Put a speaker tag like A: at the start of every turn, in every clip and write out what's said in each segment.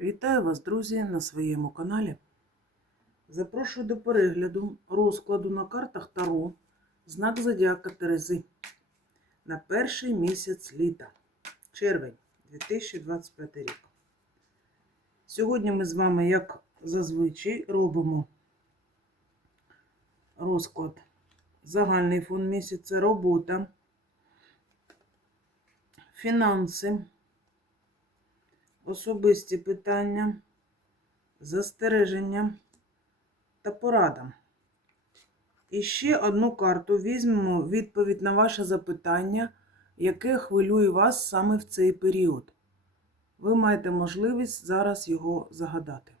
A: Вітаю вас, друзі, на своєму каналі. Запрошую до перегляду розкладу на картах Таро знак Зодіака Терези на перший місяць літа, червень 2025 рік. Сьогодні ми з вами, як зазвичай, робимо розклад загальний фон місяця, робота, фінанси особисті питання, застереження та порада. І ще одну карту візьмемо відповідь на ваше запитання, яке хвилює вас саме в цей період. Ви маєте можливість зараз його загадати.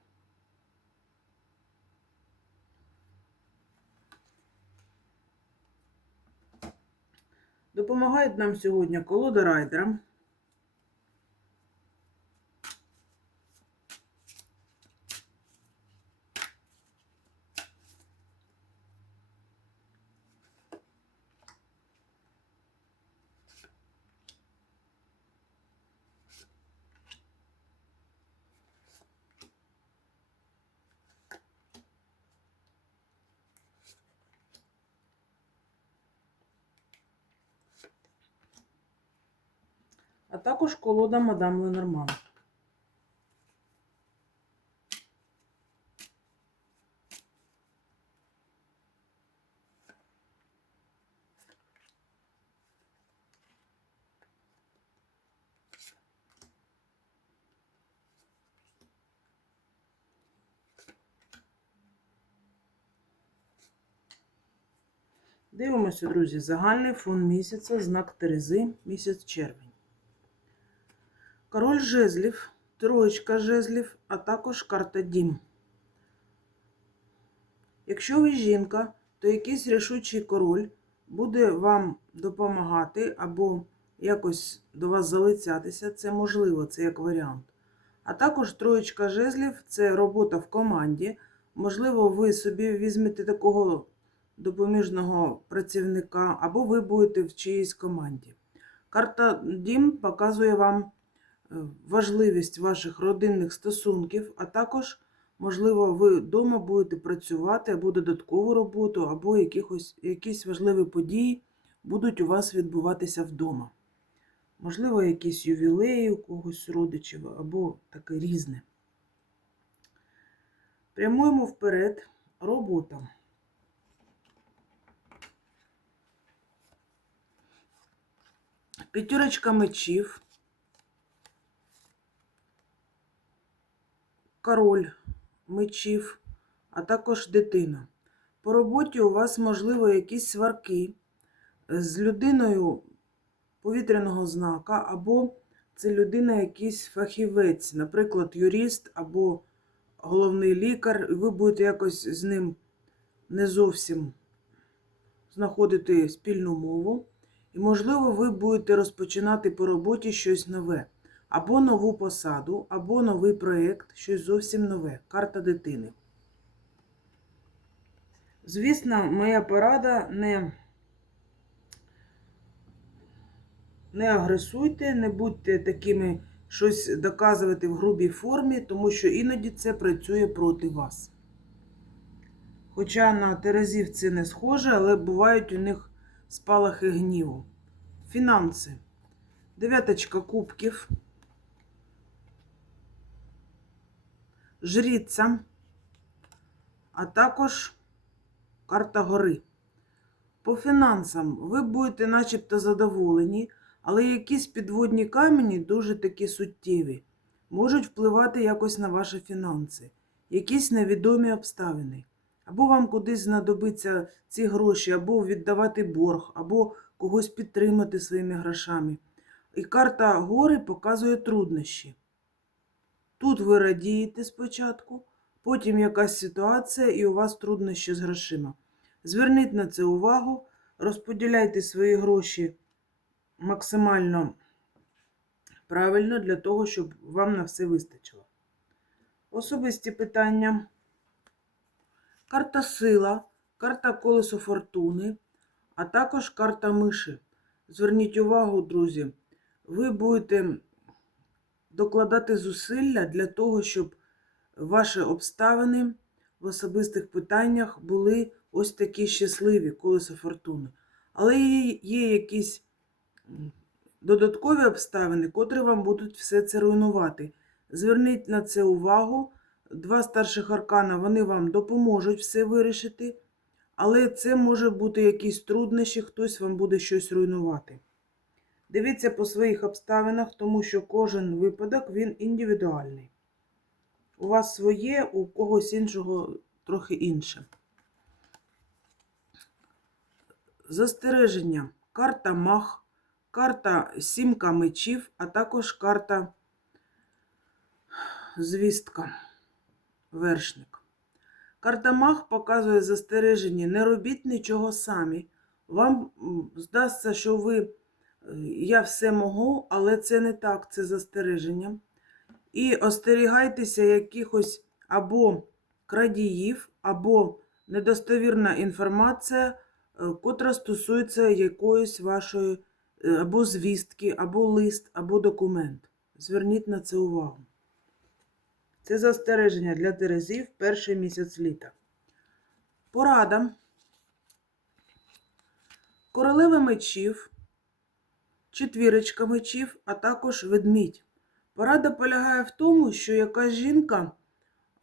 A: Допомагають нам сьогодні колода райдера. Також колода мадам Ленорман. Дивимося, друзі, загальний фон місяця, знак Терези, місяць червень. Король жезлів, троєчка жезлів, а також карта Дім. Якщо ви жінка, то якийсь рішучий король буде вам допомагати або якось до вас залицятися. Це можливо, це як варіант. А також троєчка жезлів це робота в команді. Можливо, ви собі візьмете такого допоміжного працівника, або ви будете в чиїсь команді. Карта Дім показує вам важливість ваших родинних стосунків, а також, можливо, ви вдома будете працювати або додаткову роботу, або якихось, якісь важливі події будуть у вас відбуватися вдома. Можливо, якісь ювілеї у когось родичів, або таке різне. Прямуємо вперед. Робота. П'ятерочка мечів. Король мечів, а також дитина. По роботі у вас, можливо, якісь сварки з людиною повітряного знака, або це людина якийсь фахівець, наприклад, юрист або головний лікар, і ви будете якось з ним не зовсім знаходити спільну мову. І, можливо, ви будете розпочинати по роботі щось нове або нову посаду, або новий проєкт, щось зовсім нове. Карта дитини. Звісно, моя порада не не агресуйте, не будьте такими щось доказувати в грубій формі, тому що іноді це працює проти вас. Хоча на Терезів це не схоже, але бувають у них спалахи гніву. Фінанси. Дев'яточка кубків. Жріця, а також карта гори. По фінансам ви будете начебто задоволені, але якісь підводні камені дуже такі суттєві, можуть впливати якось на ваші фінанси, якісь невідомі обставини. Або вам кудись знадобиться ці гроші, або віддавати борг, або когось підтримати своїми грошами. І карта гори показує труднощі. Тут ви радієте спочатку, потім якась ситуація і у вас труднощі з грошима. Зверніть на це увагу, розподіляйте свої гроші максимально правильно для того, щоб вам на все вистачило. Особисті питання. Карта сила, карта колесо фортуни, а також карта миші. Зверніть увагу, друзі, ви будете докладати зусилля для того, щоб ваші обставини в особистих питаннях були ось такі щасливі, колесо фортуни. Але є, є якісь додаткові обставини, котрі вам будуть все це руйнувати. Зверніть на це увагу. Два старших аркана вони вам допоможуть все вирішити, але це може бути якісь труднощі, хтось вам буде щось руйнувати. Дивіться по своїх обставинах, тому що кожен випадок він індивідуальний. У вас своє, у когось іншого трохи інше. Застереження. Карта Мах, карта Сімка мечів, а також карта Звістка. Вершник. Карта Мах показує застереження. Не робіть нічого самі. Вам здасться, що ви я все можу, але це не так, це застереження. І остерігайтеся якихось або крадіїв, або недостовірна інформація, е, котра стосується якоїсь вашої е, або звістки, або лист, або документ. Зверніть на це увагу. Це застереження для Терезів перший місяць літа. Порада. Королева мечів, четвірочка мечів, а також ведмідь. Порада полягає в тому, що якась жінка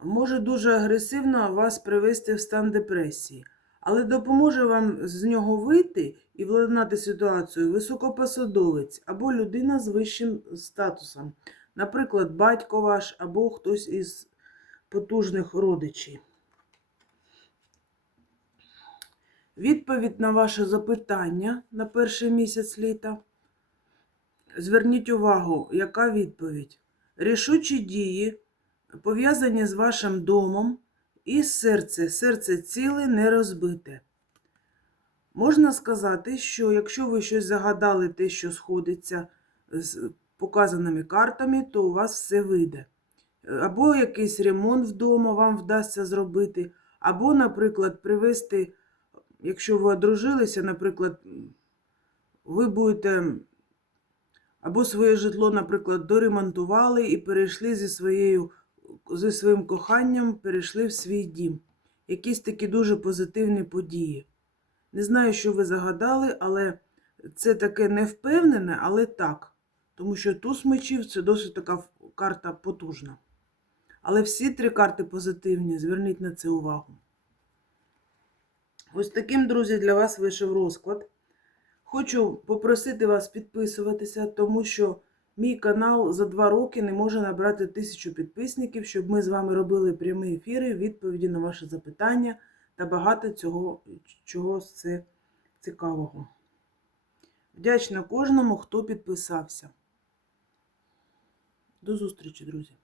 A: може дуже агресивно вас привести в стан депресії, але допоможе вам з нього вийти і владнати ситуацію високопосадовець або людина з вищим статусом, наприклад, батько ваш або хтось із потужних родичів. Відповідь на ваше запитання на перший місяць літа. Зверніть увагу, яка відповідь. Рішучі дії, пов'язані з вашим домом, і серце. Серце ціле, не розбите. Можна сказати, що якщо ви щось загадали, те, що сходиться з показаними картами, то у вас все вийде. Або якийсь ремонт вдома вам вдасться зробити, або, наприклад, привезти, якщо ви одружилися, наприклад, ви будете або своє житло, наприклад, доремонтували і перейшли зі, своєю, зі своїм коханням, перейшли в свій дім. Якісь такі дуже позитивні події. Не знаю, що ви загадали, але це таке невпевнене, але так. Тому що туз мечів це досить така карта потужна. Але всі три карти позитивні, зверніть на це увагу. Ось таким, друзі, для вас вийшов розклад. Хочу попросити вас підписуватися, тому що мій канал за два роки не може набрати тисячу підписників, щоб ми з вами робили прямі ефіри, відповіді на ваші запитання та багато цього чого це цікавого. Вдячна кожному, хто підписався. До зустрічі, друзі!